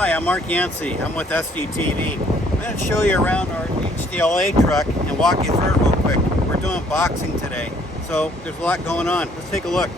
Hi, I'm Mark Yancey. I'm with SDTV. I'm going to show you around our HDLA truck and walk you through it real quick. We're doing boxing today, so there's a lot going on. Let's take a look.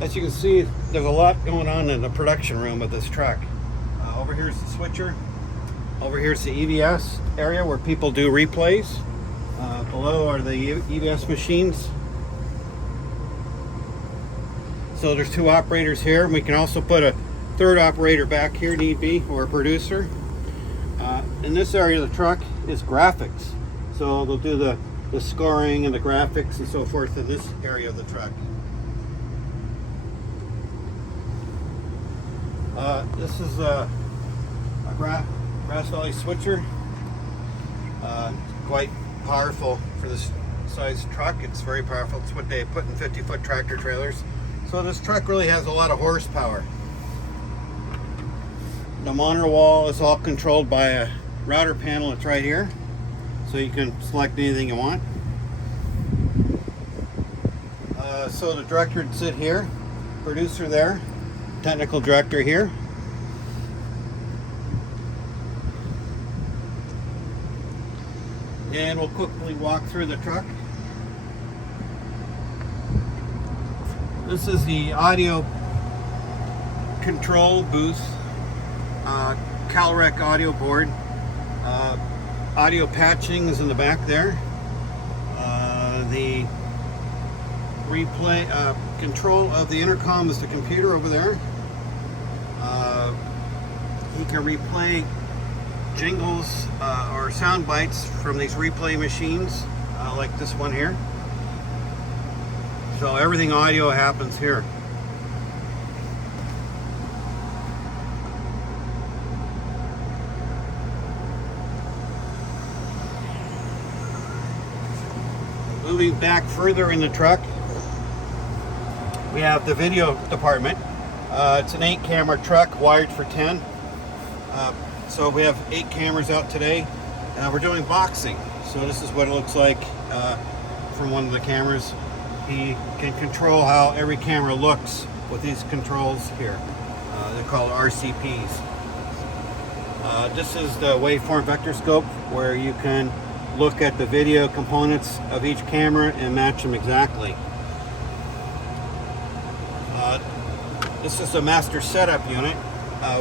As you can see, there's a lot going on in the production room of this truck. Over here's the switcher. Over here's the EVS area where people do replays. Below are the EVS machines. So there's two operators here. We can also put a third operator back here, need be, or a producer. In this area of the truck is graphics. So they'll do the scoring and the graphics and so forth in this area of the truck. This is a Grass Valley switcher. Quite powerful for this size truck. It's very powerful. It's what they put in 50-foot tractor trailers. So this truck really has a lot of horsepower. The monitor wall is all controlled by a router panel. It's right here. So you can select anything you want. So the director would sit here, producer there, technical director here. And we'll quickly walk through the truck. This is the audio control booth, CalRec audio board. Audio patching is in the back there. The replay control of the intercom is the computer over there. He can replay jingles or sound bites from these replay machines like this one here. So everything audio happens here. Moving back further in the truck, we have the video department. It's an 8-camera truck wired for 10. So we have 8 cameras out today. We're doing boxing. So this is what it looks like from one of the cameras. He can control how every camera looks with these controls here. They're called RCPs. This is the waveform vector scope where you can look at the video components of each camera and match them exactly. This is the master setup unit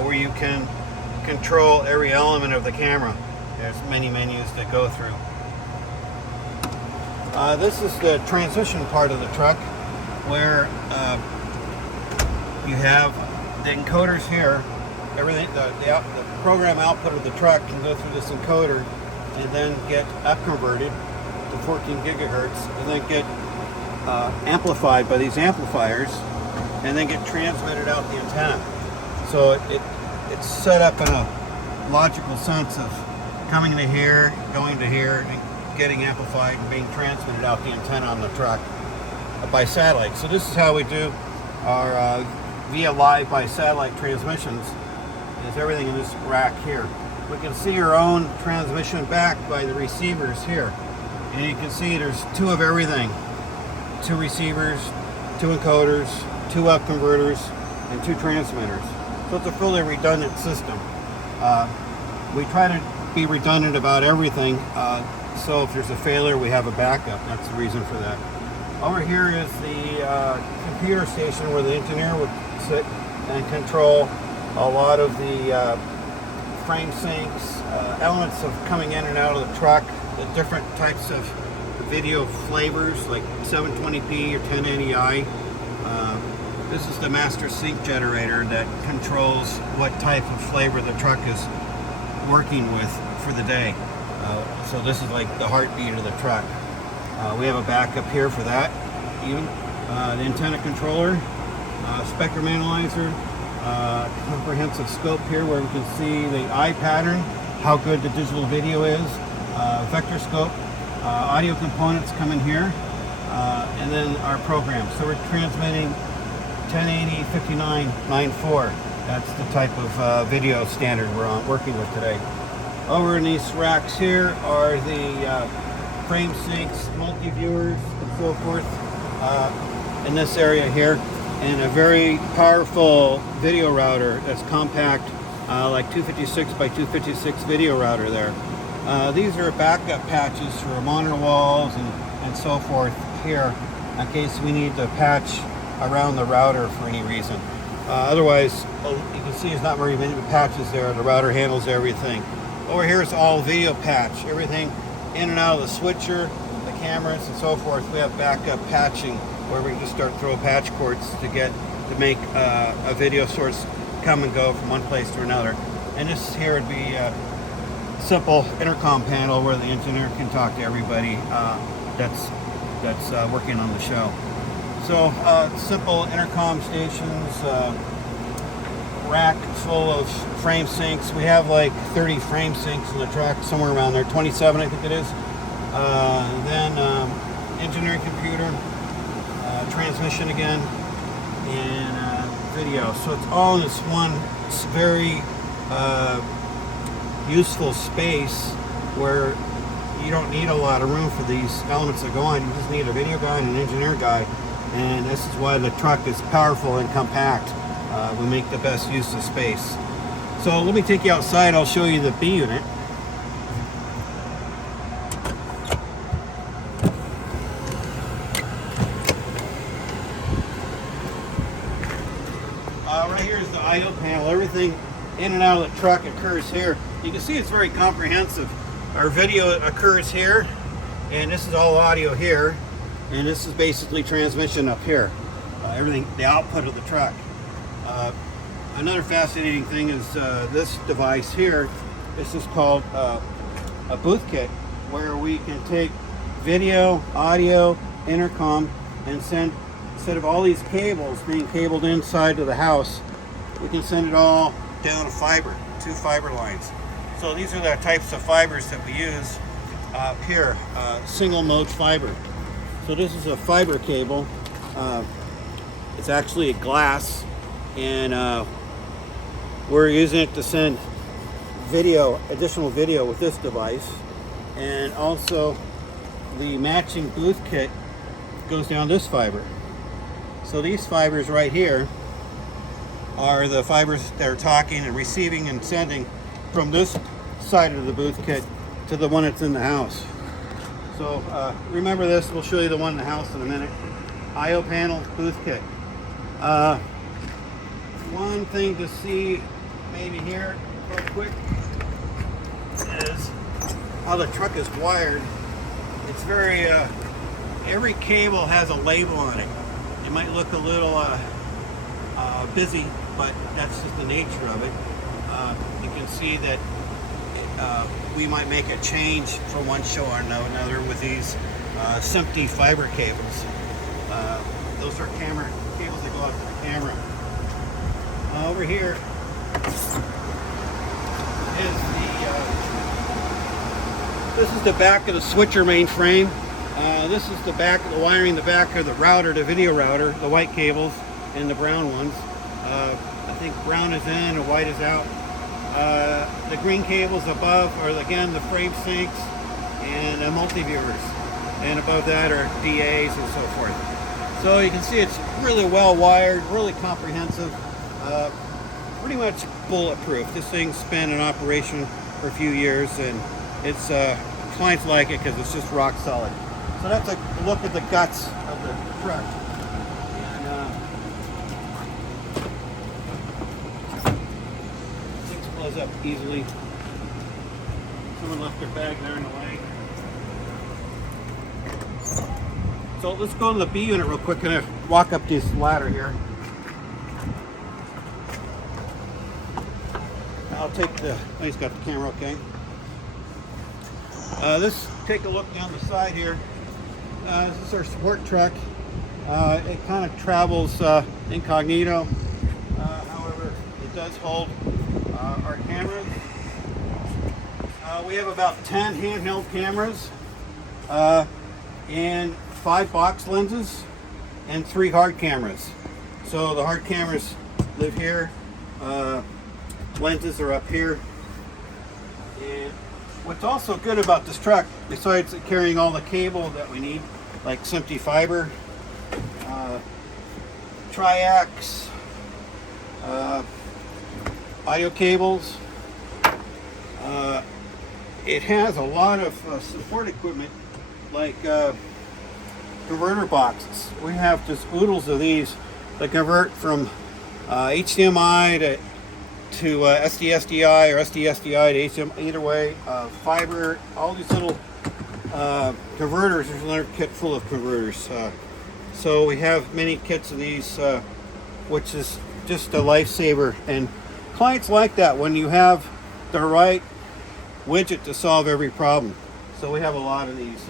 where you can control every element of the camera. There's many menus that go through. This is the transmission part of the truck where you have the encoders here. Everything, the program output of the truck can go through this encoder and then get up-converted to 14 gigahertz and then get amplified by these amplifiers and then get transmitted out the antenna. So it's set up in a logical sense of coming to here, going to here, and getting amplified and being transmitted out the antenna on the truck by satellite. So this is how we do our via live by satellite transmissions. Is everything in this rack here. We can see our own transmission back by the receivers here. And you can see there's 2 of everything. 2 receivers, 2 encoders, 2 up converters, and 2 transmitters. So it's a fully redundant system. We try to be redundant about everything, so if there's a failure, we have a backup. That's the reason for that. Over here is the computer station where the engineer would sit and control a lot of the frame syncs, elements of coming in and out of the truck, the different types of video flavors like 720p or 1080i. This is the master sync generator that controls what type of flavor the truck is working with for the day. So this is like the heartbeat of the truck. We have a backup here for that. Even the antenna controller, spectrum analyzer, comprehensive scope here where we can see the eye pattern, how good the digital video is, vector scope, audio components come in here, and then our program. So we're transmitting 1080 5994. That's the type of video standard we're working with today. Over in these racks here are the frame sinks, multi-viewers, and so forth in this area here, and a very powerful video router that's compact, like 256 by 256 video router there. These are backup patches for monitor walls and so forth here, in case we need to patch around the router for any reason. Otherwise, you can see there's not very many patches there. The router handles everything. Over here is all video patch. Everything in and out of the switcher, the cameras, and so forth. We have backup patching where we can just start throwing patch cords to make a video source come and go from one place to another. And this here would be a simple intercom panel where the engineer can talk to everybody that's working on the show. So simple intercom stations, rack full of frame sinks. We have like 30 frame sinks in the truck, somewhere around there, 27 I think it is. Then engineering computer, transmission again, and video. So it's all in this one very useful space where you don't need a lot of room for these elements that go on. You just need a video guy and an engineer guy, and this is why the truck is powerful and compact. We make the best use of space. So let me take you outside. I'll show you the B unit. Right here is the I/O panel. Everything in and out of the truck occurs here. You can see it's very comprehensive. Our video occurs here, and this is all audio here, and this is basically transmission up here. Everything, the output of the truck. Another fascinating thing is this device here. This is called a booth kit, where we can take video, audio, intercom, and send, instead of all these cables being cabled inside to the house, we can send it all down a fiber, 2 fiber lines. So these are the types of fibers that we use up here, single mode fiber. So this is a fiber cable. It's actually a glass, and we're using it to send video, additional video with this device. And also the matching booth kit goes down this fiber. So these fibers right here are the fibers that are talking and receiving and sending from this side of the booth kit to the one that's in the house. So remember this, we'll show you the one in the house in a minute. I/O panel, booth kit. One thing to see maybe here real quick is how the truck is wired. It's very, every cable has a label on it. It might look a little busy, but that's just the nature of it. You can see that we might make a change from one show or another with these SMPTE fiber cables. Those are camera cables that go out to the camera. Over here is this is the back of the switcher mainframe. This is the back of the wiring, the back of the router, the video router, the white cables and the brown ones. I think brown is in and white is out. The green cables above are again the frame sinks and the multi-viewers, and above that are DAs and so forth. So you can see it's really well wired, really comprehensive, pretty much bulletproof. This thing's been in operation for a few years, and it's clients like it because it's just rock solid. So that's a look at the guts of the truck. Things close up easily. Someone left their bag there in the way. So let's go to the B unit real quick. I'm gonna walk up this ladder here. I'll take the, oh, he's got the camera okay. Let's take a look down the side here. This is our support truck. It kind of travels incognito. However, it does hold our cameras. We have about 10 handheld cameras and 5 box lenses and 3 hard cameras. So the hard cameras live here. Lenses are up here. And what's also good about this truck, besides carrying all the cable that we need, like SMPTE fiber, triax, audio cables, it has a lot of support equipment like converter boxes. We have just oodles of these that convert from HDMI to SD-SDI or SD-SDI to HDMI, either way, fiber, all these little converters. There's another kit full of converters. So we have many kits of these, which is just a lifesaver. And clients like that when you have the right widget to solve every problem. So we have a lot of these.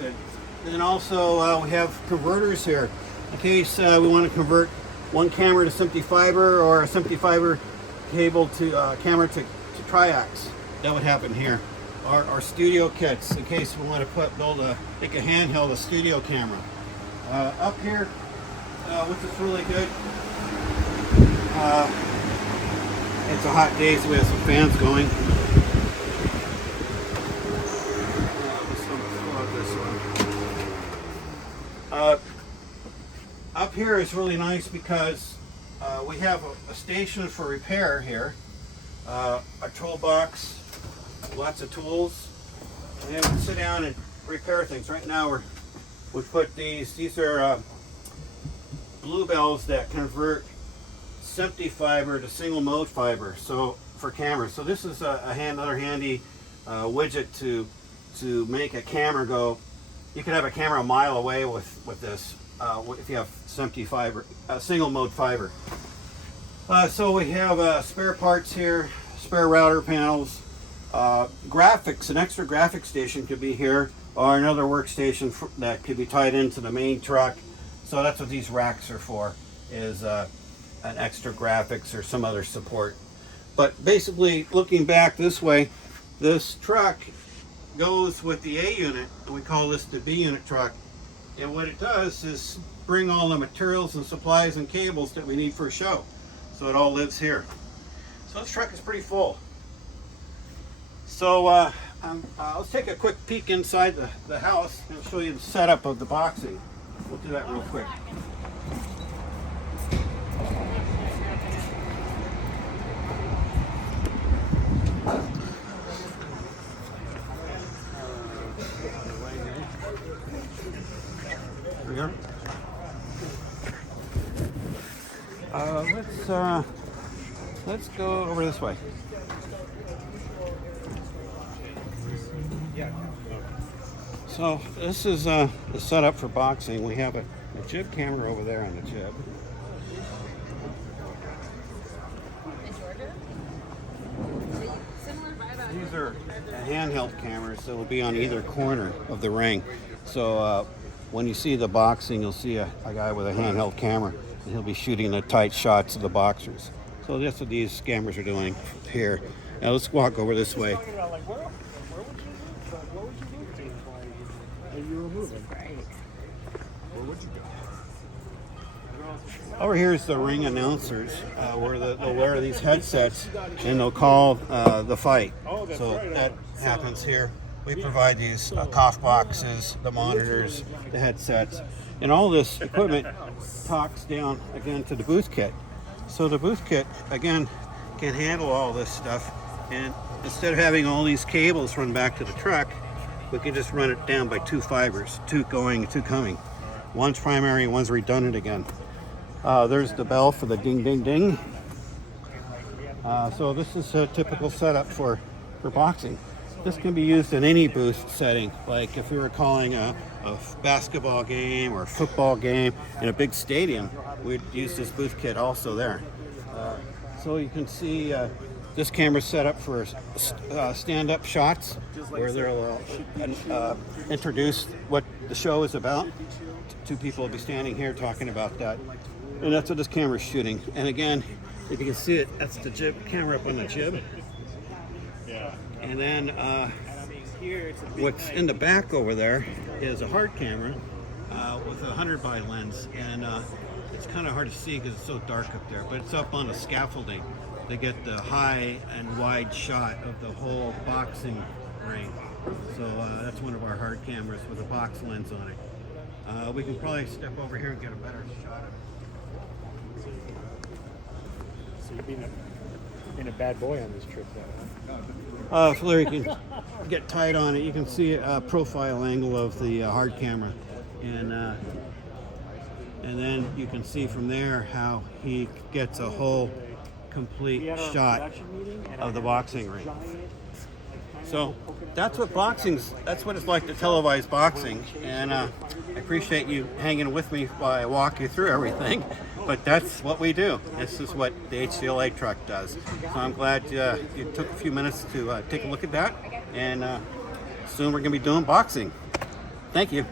And then also we have converters here in case we want to convert one camera to SMPTE fiber or a SMPTE fiber cable to camera to triax. That would happen here. Our studio kits in case we want to make a handheld, a studio camera. Up here, which is really good. It's a hot day, so we have some fans going. Up here is really nice because we have a station for repair here, a toolbox, lots of tools, and then we can sit down and repair things. Right now we put these are bluebells that convert SMPTE fiber to single mode fiber, so for cameras. So this is another handy widget to make a camera go. You can have a camera a mile away with this if you have SMPTE fiber, single mode fiber. So we have spare parts here, spare router panels, graphics. An extra graphics station could be here, or another workstation that could be tied into the main truck. So that's what these racks are for, is an extra graphics or some other support. But basically, looking back this way, this truck goes with the A unit, and we call this the B unit truck. And what it does is bring all the materials and supplies and cables that we need for a show. So it all lives here. So this truck is pretty full. So let's take a quick peek inside the house and show you the setup of the boxing. We'll do that real quick. Here. Let's go over this way. So this is the setup for boxing. We have a jib camera over there on the jib. These are handheld cameras that will be on either corner of the ring. So when you see the boxing, you'll see a guy with a handheld camera, and he'll be shooting the tight shots of the boxers. So that's what these cameras are doing here. Now let's walk over this way. Over here is the ring announcers, where they'll wear these headsets and they'll call the fight. So that happens here. We provide these cough boxes, the monitors, the headsets, and all this equipment talks down again to the booth kit. So the booth kit, again, can handle all this stuff, and instead of having all these cables run back to the truck, we can just run it down by two fibers, two going, two coming. One's primary, one's redundant again. There's the bell for the ding, ding, ding. So this is a typical setup for boxing. This can be used in any booth setting, like if we were calling a basketball game or a football game in a big stadium, we'd use this booth kit also there. So you can see this camera's set up for stand-up shots, where they'll introduce what the show is about. Two people will be standing here talking about that. And that's what this camera's shooting. And again, if you can see it, that's the jib camera up on the jib. And then what's in the back over there is a hard camera with a 100 by lens, and it's kind of hard to see because it's so dark up there, but it's up on the scaffolding to get the high and wide shot of the whole boxing ring. So that's one of our hard cameras with a box lens on it. We can probably step over here and get a better shot of it. So you've been a bad boy on this trip, So there you can get tight on it. You can see a profile angle of the hard camera, and then you can see from there how he gets a whole complete shot of the boxing ring. So that's what it's like to televise boxing, and I appreciate you hanging with me while I walk you through everything, but that's what we do. This is what the HDLA truck does. So I'm glad you took a few minutes to take a look at that, and soon we're going to be doing boxing. Thank you.